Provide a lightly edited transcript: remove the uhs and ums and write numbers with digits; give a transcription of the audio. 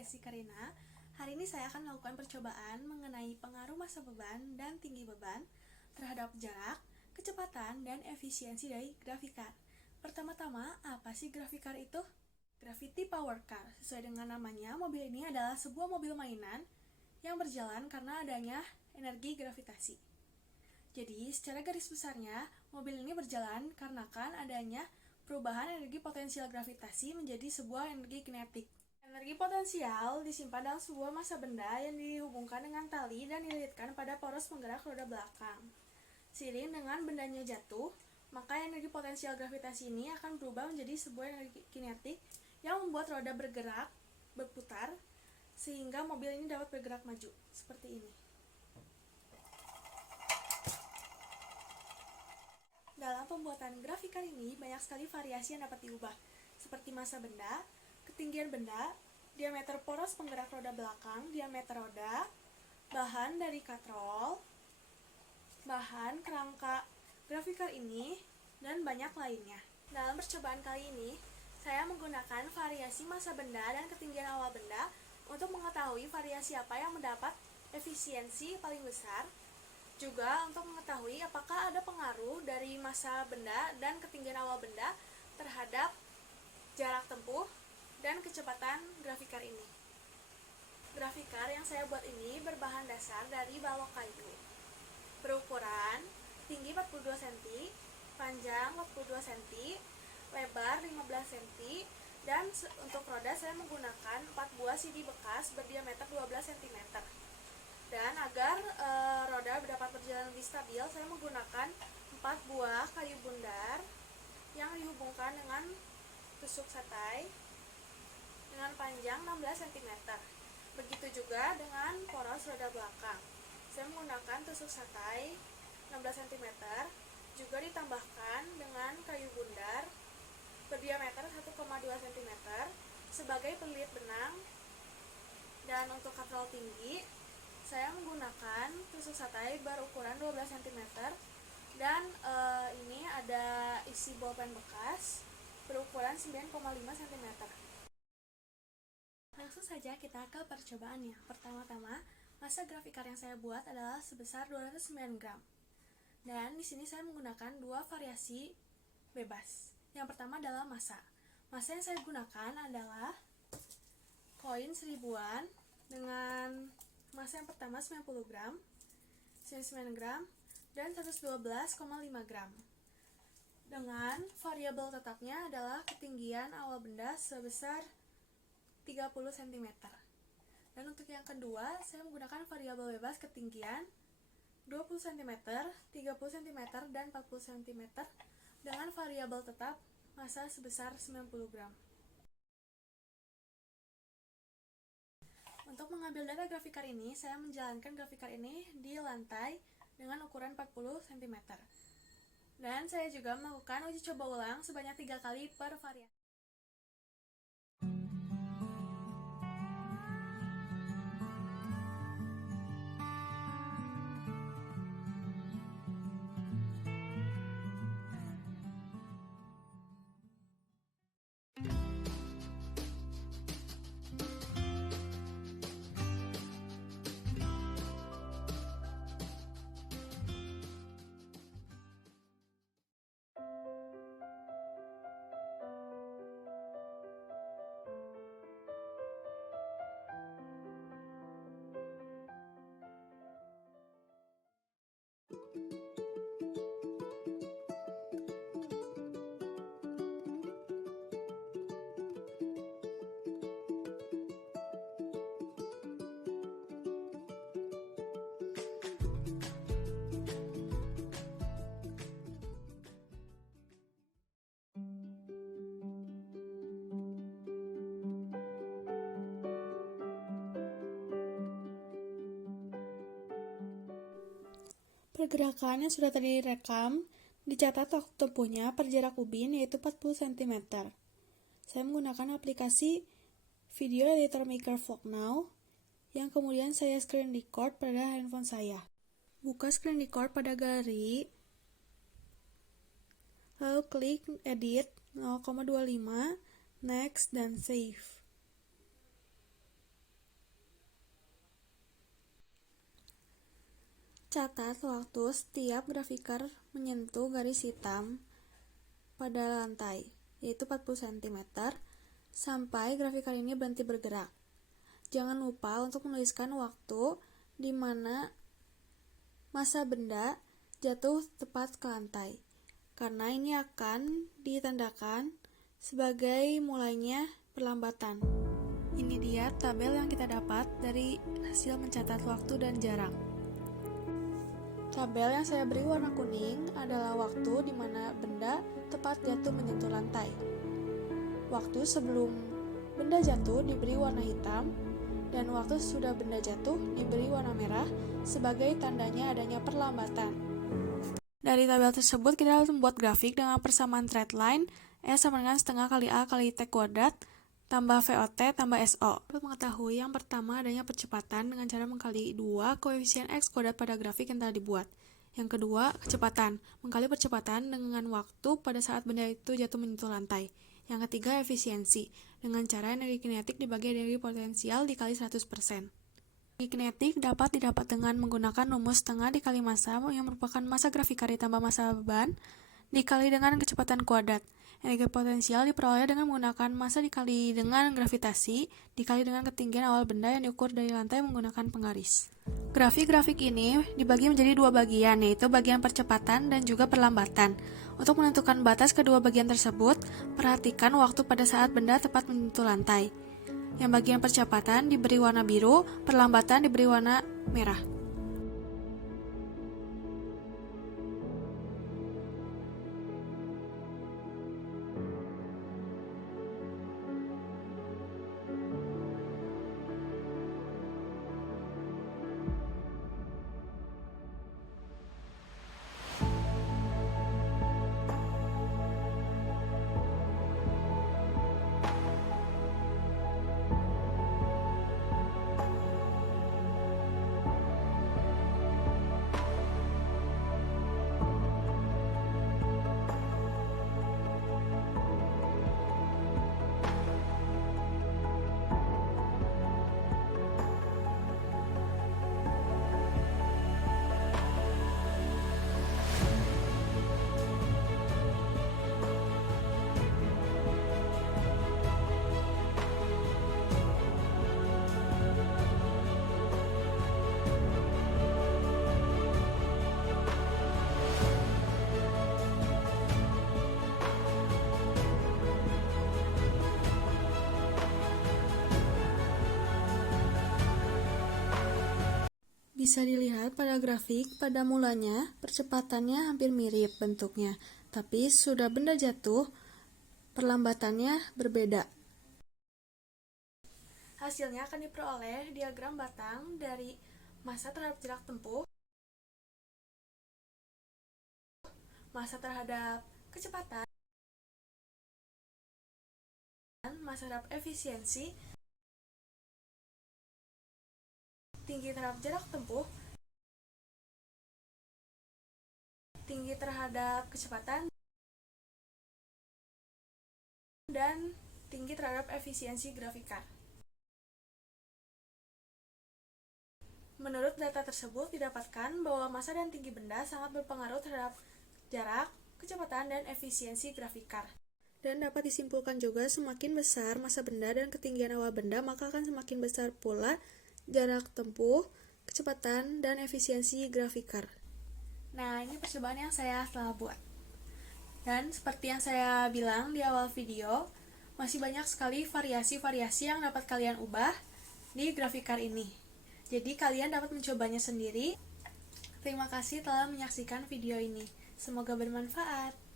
Desi Karina. Hari ini saya akan melakukan percobaan mengenai pengaruh massa beban dan tinggi beban terhadap jarak, kecepatan, dan efisiensi dari grafikar. Pertama-tama, apa sih grafikar itu? Gravity Power Car. Sesuai dengan namanya, mobil ini adalah sebuah mobil mainan yang berjalan karena adanya energi gravitasi. Jadi, secara garis besarnya, mobil ini berjalan karena adanya perubahan energi potensial gravitasi menjadi sebuah energi kinetik. Energi potensial disimpan dalam sebuah massa benda yang dihubungkan dengan tali dan dililitkan pada poros penggerak roda belakang. Seiring dengan bendanya jatuh, maka energi potensial gravitasi ini akan berubah menjadi sebuah energi kinetik yang membuat roda berputar, sehingga mobil ini dapat bergerak maju, seperti ini. Dalam pembuatan grafikar ini, banyak sekali variasi yang dapat diubah, seperti massa benda, ketinggian benda, diameter poros penggerak roda belakang, diameter roda, bahan dari katrol, bahan kerangka grafikar ini, dan banyak lainnya. Dalam percobaan kali ini, saya menggunakan variasi massa benda dan ketinggian awal benda untuk mengetahui variasi apa yang mendapat efisiensi paling besar, juga untuk mengetahui apakah ada pengaruh dari massa benda dan ketinggian awal benda terhadap jarak tempuh dan kecepatan grafikar ini. Grafikar yang saya buat ini berbahan dasar dari balok kayu. Berukuran tinggi 42 cm, panjang 42 cm, lebar 15 cm, dan untuk roda saya menggunakan 4 buah CD bekas berdiameter 12 cm. Dan agar roda dapat berjalan lebih stabil, saya menggunakan 4 buah kayu bundar yang dihubungkan dengan tusuk satai dengan panjang 16 cm. Begitu juga dengan poros roda belakang. Saya menggunakan tusuk satai 16 cm, juga ditambahkan dengan kayu bundar berdiameter 1,2 cm sebagai pelilit benang. Dan untuk katrol tinggi, saya menggunakan tusuk satai berukuran 12 cm dan ini ada isi bolpen bekas berukuran 9,5 cm. Langsung saja kita ke percobaannya. Pertama-tama, massa grafikar yang saya buat adalah sebesar 209 gram. Dan di sini saya menggunakan dua variasi bebas. Yang pertama adalah massa. Massa yang saya gunakan adalah koin seribuan dengan massa yang pertama 90 gram, 99 gram, dan 112,5 gram. Dengan variabel tetapnya adalah ketinggian awal benda sebesar 30 cm. Dan untuk yang kedua, saya menggunakan variabel bebas ketinggian 20 cm, 30 cm, dan 40 cm dengan variabel tetap massa sebesar 90 gram. Untuk mengambil data grafikar ini, saya menjalankan grafikar ini di lantai dengan ukuran 40 cm. Dan saya juga melakukan uji coba ulang sebanyak 3 kali per variasi. Pergerakan yang sudah tadi direkam dicatat waktu tempuhnya per jarak ubin yaitu 40 cm. Saya menggunakan aplikasi Video Editor Maker Vlog Now yang kemudian saya screen record pada handphone saya. Buka screen record pada galeri, lalu klik Edit 0,25, Next, dan Save. Catat waktu setiap grafikar menyentuh garis hitam pada lantai, yaitu 40 cm, sampai grafikar ini berhenti bergerak. Jangan lupa untuk menuliskan waktu di mana massa benda jatuh tepat ke lantai, karena ini akan ditandakan sebagai mulainya perlambatan. Ini dia tabel yang kita dapat dari hasil mencatat waktu dan jarak. Tabel yang saya beri warna kuning adalah waktu di mana benda tepat jatuh menyentuh lantai. Waktu sebelum benda jatuh diberi warna hitam, dan waktu sudah benda jatuh diberi warna merah sebagai tandanya adanya perlambatan. Dari tabel tersebut kita harus membuat grafik dengan persamaan trend line S sama dengan setengah kali A kali T kuadrat tambah VOT tambah SO. Untuk mengetahui yang pertama adanya percepatan dengan cara mengkali 2 koefisien X kuadrat pada grafik yang telah dibuat. Yang kedua, kecepatan, mengkali percepatan dengan waktu pada saat benda itu jatuh menyentuh lantai. Yang ketiga, efisiensi, dengan cara energi kinetik dibagi energi potensial dikali 100%. Energi kinetik dapat didapat dengan menggunakan rumus setengah dikali massa yang merupakan massa grafikar ditambah massa beban dikali dengan kecepatan kuadrat. Energi potensial diperoleh dengan menggunakan massa dikali dengan gravitasi dikali dengan ketinggian awal benda yang diukur dari lantai menggunakan penggaris. Grafik-grafik ini dibagi menjadi dua bagian, yaitu bagian percepatan dan juga perlambatan. Untuk menentukan batas kedua bagian tersebut, perhatikan waktu pada saat benda tepat menyentuh lantai. Yang bagian percepatan diberi warna biru, perlambatan diberi warna merah. Bisa dilihat pada grafik, pada mulanya percepatannya hampir mirip bentuknya, tapi sudah benda jatuh, perlambatannya berbeda. Hasilnya akan diperoleh diagram batang dari massa terhadap jarak tempuh, massa terhadap kecepatan, massa terhadap efisiensi, tinggi terhadap jarak tempuh, tinggi terhadap kecepatan, dan tinggi terhadap efisiensi grafikar. Menurut data tersebut didapatkan bahwa massa dan tinggi benda sangat berpengaruh terhadap jarak, kecepatan, dan efisiensi grafikar. Dan dapat disimpulkan juga semakin besar massa benda dan ketinggian awal benda, maka akan semakin besar pula jarak tempuh, kecepatan, dan efisiensi grafikar. Nah, ini percobaan yang saya telah buat. Dan seperti yang saya bilang di awal video, masih banyak sekali variasi-variasi yang dapat kalian ubah di grafikar ini. Jadi kalian dapat mencobanya sendiri. Terima kasih telah menyaksikan video ini. Semoga bermanfaat.